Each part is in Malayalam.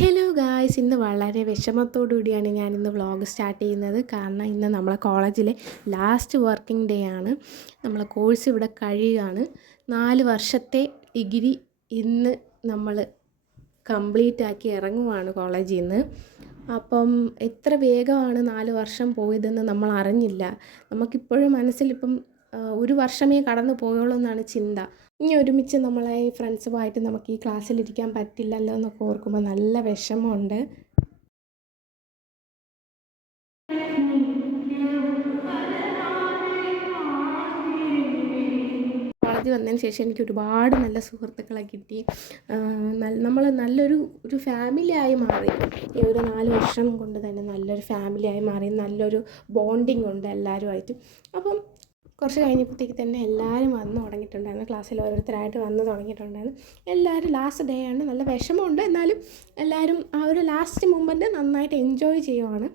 ഹലോ ഗായ്സ്, ഇന്ന് വളരെ വിഷമത്തോടു കൂടിയാണ് ഞാനിന്ന് വ്ളോഗ് സ്റ്റാർട്ട് ചെയ്യുന്നത്. കാരണം ഇന്ന് നമ്മളെ കോളേജിലെ ലാസ്റ്റ് വർക്കിംഗ് ഡേ ആണ്. നമ്മളെ കോഴ്സ് ഇവിടെ കഴിയുകയാണ്. 4 വർഷത്തെ ഡിഗ്രി ഇന്ന് നമ്മൾ കംപ്ലീറ്റ് ആക്കി ഇറങ്ങുവാണ് കോളേജിൽ നിന്ന്. അപ്പം എത്ര വേഗമാണ് 4 വർഷം പോയതെന്ന് നമ്മൾ അറിഞ്ഞില്ല. നമുക്കിപ്പോഴും മനസ്സിലിപ്പം ഒരു വർഷമേ കടന്നു പോയുള്ളൂ എന്നാണ് ചിന്ത. ഇനി ഒരുമിച്ച് നമ്മളെ ഈ ഫ്രണ്ട്സുമായിട്ട് നമുക്ക് ഈ ക്ലാസ്സിലിരിക്കാൻ പറ്റില്ലല്ലോ എന്നൊക്കെ ഓർക്കുമ്പോൾ നല്ല വിഷമമുണ്ട്. കോളേജിൽ വന്നതിന് ശേഷം എനിക്ക് ഒരുപാട് നല്ല സുഹൃത്തുക്കളെ കിട്ടി. നമ്മൾ നല്ലൊരു ഫാമിലിയായി മാറി. ഈ ഒരു 4 വർഷം കൊണ്ട് തന്നെ നല്ലൊരു ഫാമിലിയായി മാറി. നല്ലൊരു ബോണ്ടിങ് ഉണ്ട് എല്ലാവരുമായിട്ടും. അപ്പം കുറച്ച് കഴിഞ്ഞപ്പോഴത്തേക്ക് തന്നെ എല്ലാവരും വന്ന് തുടങ്ങിയിട്ടുണ്ടായിരുന്നു. ക്ലാസ്സിൽ ഓരോരുത്തരായിട്ട് വന്ന് തുടങ്ങിയിട്ടുണ്ടായിരുന്നു. എല്ലാവരും ലാസ്റ്റ് ഡേ ആണ്. നല്ല വിഷമമുണ്ട്, എന്നാലും എല്ലാവരും ആ ഒരു ലാസ്റ്റ് മൊമെൻറ്റ് നന്നായിട്ട് എൻജോയ് ചെയ്യുവാണ്.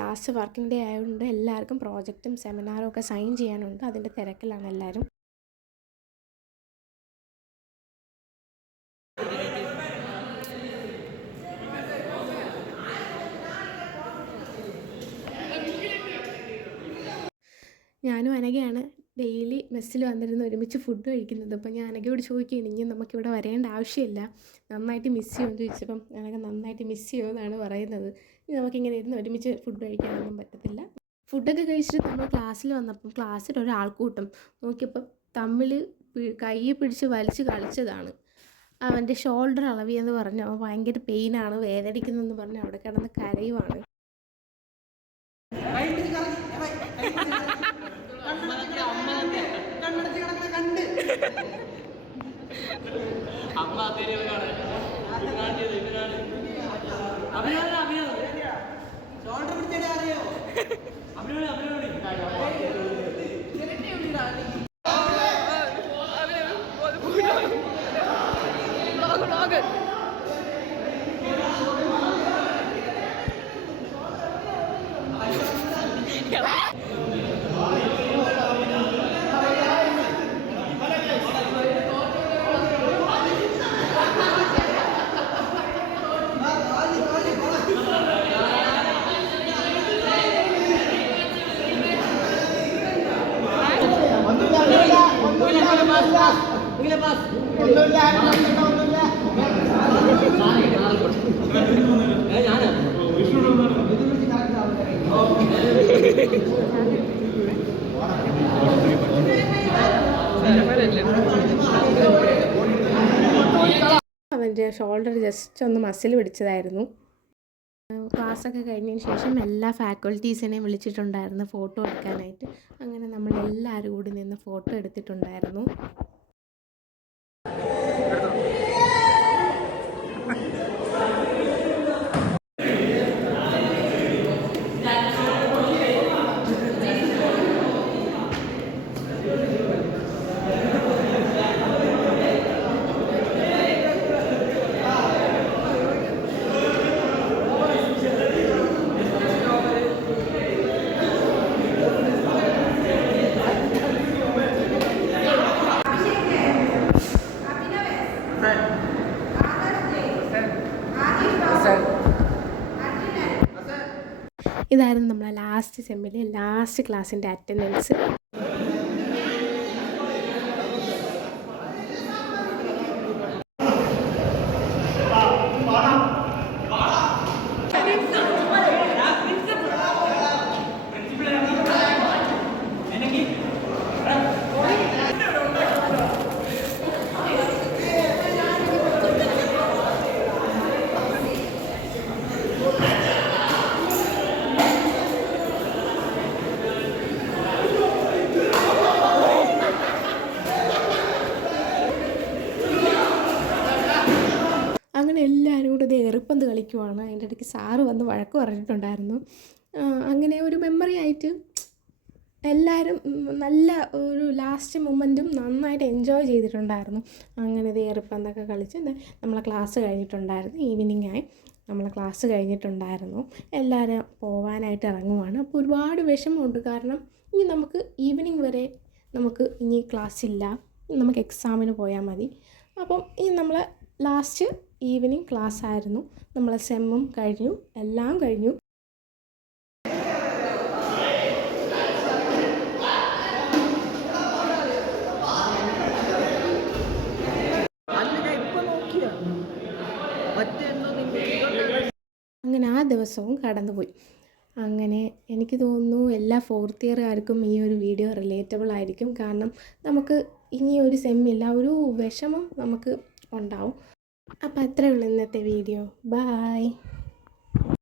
ലാസ്റ്റ് വർക്കിംഗ് ഡേ ആയതുകൊണ്ട് എല്ലാവർക്കും പ്രോജക്റ്റും സെമിനാറും ഒക്കെ സൈൻ ചെയ്യാനുണ്ട്. അതിൻ്റെ തിരക്കിലാണ് എല്ലാവരും. ഞാനും അനഘയാണ് ഡെയിലി മെസ്സിൽ വന്നിരുന്ന് ഒരുമിച്ച് ഫുഡ് കഴിക്കുന്നത്. അപ്പോൾ ഞാൻ അനഘയോട് ചോദിക്കുകയാണ്, ഇനി നമുക്കിവിടെ വരേണ്ട ആവശ്യമില്ല, നന്നായിട്ട് മിസ് ചെയ്യുമെന്ന് ചോദിച്ചപ്പം അനഘ നന്നായിട്ട് മിസ് ചെയ്യുമെന്നാണ് പറയുന്നത്. ഇനി നമുക്കിങ്ങനെ ഇരുന്ന് ഒരുമിച്ച് ഫുഡ് കഴിക്കാനൊന്നും പറ്റത്തില്ല. ഫുഡൊക്കെ കഴിച്ചിട്ട് നമ്മൾ ക്ലാസ്സിൽ വന്നപ്പം ക്ലാസ്സിൽ ഒരാൾക്കൂട്ടം നോക്കിയപ്പം തമ്മിൽ കൈ പിടിച്ച് വലിച്ച് കളിച്ചതാണ്. അവൻ്റെ ഷോൾഡർ അളവിയെന്ന് പറഞ്ഞു. അവൻ ഭയങ്കര പെയിനാണ്, വേദനിക്കുന്നതെന്ന് പറഞ്ഞ് അവിടെ കിടന്ന് കരയുവാണ്. അവൻ്റെ ഷോൾഡർ ജസ്റ്റ് ഒന്ന് മസിൽ പിടിച്ചതായിരുന്നു. ക്ലാസ്സൊക്കെ കഴിഞ്ഞതിന് ശേഷം എല്ലാ ഫാക്കൽറ്റീസിനെയും വിളിച്ചിട്ടുണ്ടായിരുന്നു ഫോട്ടോ എടുക്കാനായിട്ട്. അങ്ങനെ നമ്മളെല്ലാവരും കൂടി നിന്ന് ഫോട്ടോ എടുത്തിട്ടുണ്ടായിരുന്നു. ഇതായിരുന്നു നമ്മളെ ലാസ്റ്റ് സെമ്മിലെ ലാസ്റ്റ് ക്ലാസ്സിൻ്റെ അറ്റൻഡൻസ്. അങ്ങനെ എല്ലാവരും കൂടെ ഇത് എറിപ്പന്ത് കളിക്കുവാണ്. അതിൻ്റെ ഇടയ്ക്ക് സാറ് വന്ന് വഴക്ക് പറഞ്ഞിട്ടുണ്ടായിരുന്നു. അങ്ങനെ ഒരു മെമ്മറി ആയിട്ട് എല്ലാവരും നല്ല ഒരു ലാസ്റ്റ് മൊമെൻറ്റും നന്നായിട്ട് എൻജോയ് ചെയ്തിട്ടുണ്ടായിരുന്നു. അങ്ങനെ ഇത് എറിപ്പന്തൊക്കെ കളിച്ച് നമ്മളെ ക്ലാസ് കഴിഞ്ഞിട്ടുണ്ടായിരുന്നു. ഈവനിങ് ആയി, നമ്മളെ ക്ലാസ് കഴിഞ്ഞിട്ടുണ്ടായിരുന്നു. എല്ലാവരും പോകാനായിട്ട് ഇറങ്ങുവാണ്. അപ്പോൾ ഒരുപാട് വിഷമമുണ്ട്. കാരണം ഇനി നമുക്ക് ഈവനിങ് വരെ നമുക്ക് ഇനി ക്ലാസ്സില്ല, നമുക്ക് എക്സാമിന് പോയാൽ മതി. അപ്പം ഇനി നമ്മൾ ലാസ്റ്റ് ഈവനിങ് ക്ലാസ് ആയിരുന്നു. നമ്മളെ സെമ്മും കഴിഞ്ഞു, എല്ലാം കഴിഞ്ഞു. അങ്ങനെ ആ ദിവസവും കടന്നുപോയി. അങ്ങനെ എനിക്ക് തോന്നുന്നു എല്ലാ ഫോർത്ത് ഇയറുകാർക്കും ഈ ഒരു വീഡിയോ റിലേറ്റബിൾ ആയിരിക്കും. കാരണം നമുക്ക് ഇനി ഒരു സെമ്മില്ല, ഒരു വിഷമം നമുക്ക് ഉണ്ടാവും. അപ്പോൾ അത്രയേ ഉള്ളൂ ഇന്നത്തെ വീഡിയോ. ബായ്.